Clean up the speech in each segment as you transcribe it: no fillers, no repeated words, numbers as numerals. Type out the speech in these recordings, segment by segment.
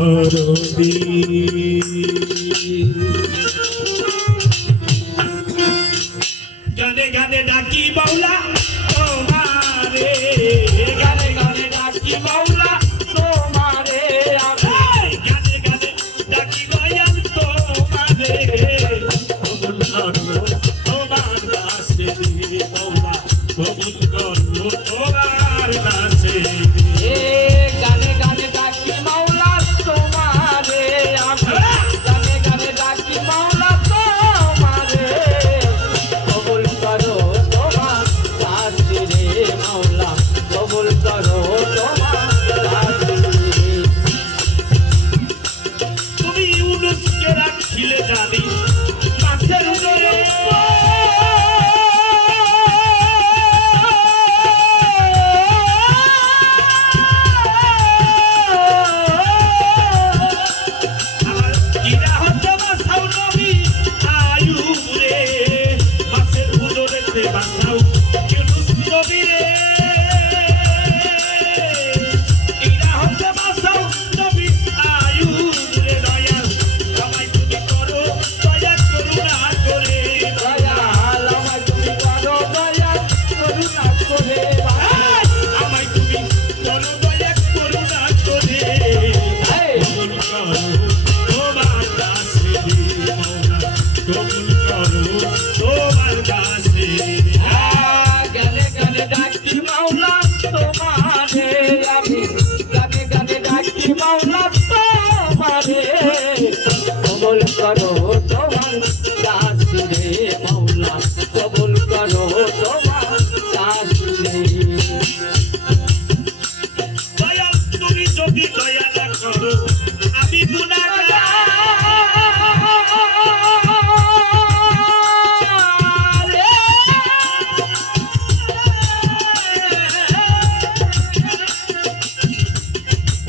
দরদি গানে গানে ডাকি মাওলা তোমারে গানে গানে ডাকি মাওলা তোমারে গানে গানে ডাকি দয়াল তোমারে কবুল করো তোমার দাসে মাওলা কবুল করো তোমার দাসে গানে গানে ডাকি মাওলা তোমারে গানে গানে ডাকি মাওলা তোমারে কবুল করো তোমার দাসে মাওলা কবুল করো তোমার দাসে তুমি ইউনুসকে রাখিলে জানি মাছের উদরে আমার কিরা হতে বাসাও নবী আয়ুব রে মাছের উদরেতে বাসাও ইউনুস নবী রে কিরা হতে বাসাও নবী আয়ুব রে দয়াল আমায় তুমি করো দয়া করুণা করে দয়াল আমায় তুমি করো দয়া করুণা করে আমায় তুমি করো দয়া করুণা করে কবুল করো তোমার দাসে মাওলা কবুল করো তোমার দাসে গানে গানে ডাকি মাওলা তোমারে আমি গানে গানে ডাকি মাওলা তোমারে কবুল করো তোমার দাসে মাওলা কবুল করো তোমার দাসে দয়াল তুমি যদি দয়া না করো আমি গুনাহগার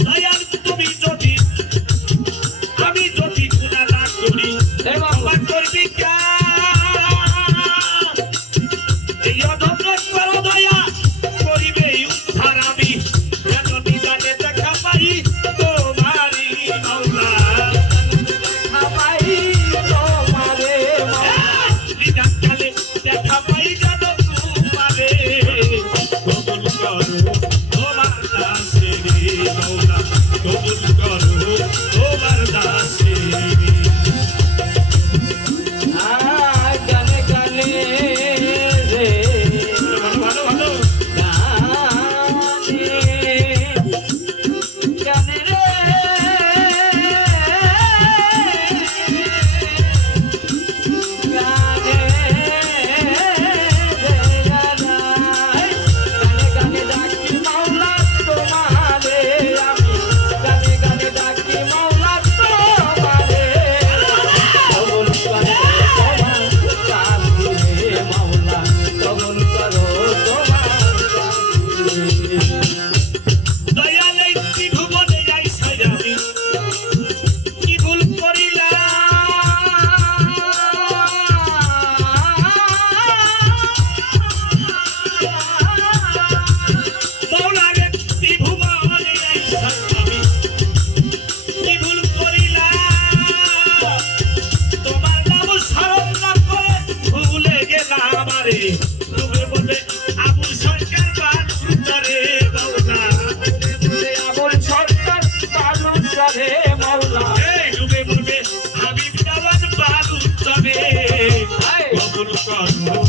দয়াল তুমি যদি আমি যদি গুনাহ না করি ক্ষমা করবি কে এই অধম করো দয়া করিবে উদ্ধার আমি যেন নিদানে দেখা পাই তোমারি মাওলা আমায় তোমারে নিদান কালে দেখা পাই যেন তোমারে কবুল করো তোমার দাসে মাওলা কবুল করো তোমার দাসে গানে গানে রে ভালো ভালো ভালো গানে গানে রে গানে গানে ডাকি মাওলা তোমারে আমি গানে গানে ডাকি মাওলা তোমারে কবুল করো তোমার দাসে মাওলা কবুল করো তোমার দাসে দয়াল এই ত্রিভুবনে আইসাই আমি কি ভুল করিলাম মাওলা রে ত্রিভুবনে আইসাই আমি কি ভুল করিলাম তোমার নাম স্মরণ না করে ভুলে গেলাম আমারে তুমি বলবে আবু সরকার বাদুরে মাওলা আমল সরকার বালুচরে মাওলা এই ডুবে বলবে হাবিব জামান বাদুরে কবুল করো